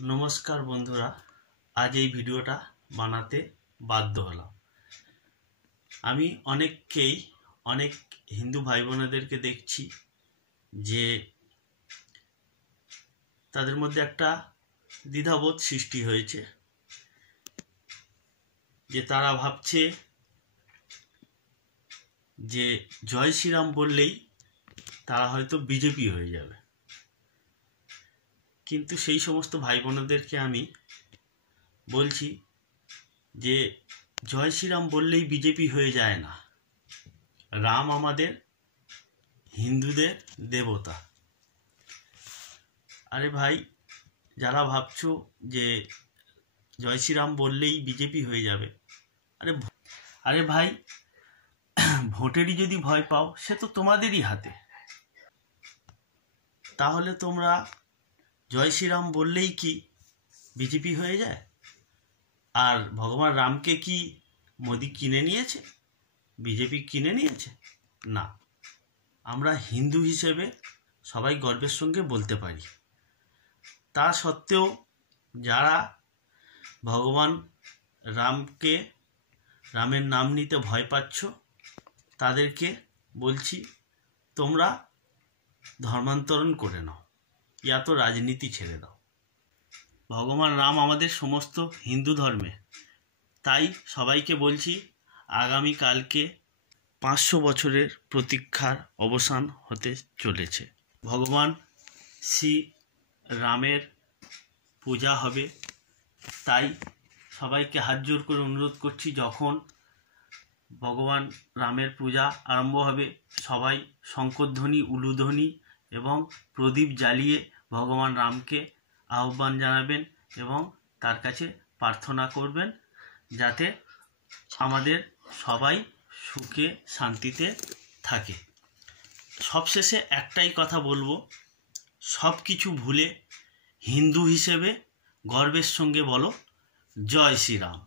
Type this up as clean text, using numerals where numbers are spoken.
নমস্কার বন্ধুরা, আজ এই ভিডিওটা বানাতে বাধ্য হলাম। আমি অনেক হিন্দু ভাই বোনেদেরকে দেখছি যে তাদের মধ্যে একটা দ্বিধাবোধ সৃষ্টি হয়েছে, যে তারা ভাবছে যে জয় শ্রীরাম বললেই তারা হয়তো বিজেপি হয়ে যাবে। কিন্তু সেই সমস্ত ভাই বোনেদেরকে আমি বলছি যে জয় শ্রীরাম বললেই বিজেপি হয়ে যায় না। রাম আমাদের হিন্দুদের দেবতা। আরে ভাই, যারা ভাবছো যে জয় শ্রীরাম বললেই বিজেপি হয়ে যাবে, আরে ভাই, ভোটেরই যদি ভয় পাও সে তো তোমাদেরই হাতে। তাহলে তোমরা জয় শ্রীরাম বললেই কি বিজেপি হয়ে যায়? আর ভগবান রামকে কি মোদি কিনে নিয়েছে? বিজেপি কিনে নিয়েছে? না। আমরা হিন্দু হিসেবে সবাই গর্বের সঙ্গে বলতে পারি। তা সত্ত্বেও যারা ভগবান রামের নাম নিতে ভয় পাচ্ছ, তাদেরকে বলছি তোমরা ধর্মান্তরণ করে নাও, তো রাজনীতি ছেড়ে দাও। ভগবান রাম আমাদের সমস্ত হিন্দু ধর্মে। তাই সবাইকে বলছি, আগামীকালকে 500 বছরের প্রতীক্ষার অবসান হতে চলেছে। ভগবান শ্রী রামের পূজা হবে। তাই সবাইকে হাত জোর করে অনুরোধ করছি, যখন ভগবান রামের পূজা আরম্ভ হবে, সবাই শঙ্খধ্বনি, উলুধ্বনি এবং প্রদীপ জ্বালিয়ে ভগবান রামকে আহ্বান জানাবেন এবং তার কাছে প্রার্থনা করবেন যাতে আমাদের সবাই সুখে শান্তিতে থাকে। সবশেষে একটাই কথা বলবো, সব কিছু ভুলে হিন্দু হিসেবে গর্বের সঙ্গে বলো জয় শ্রীরাম।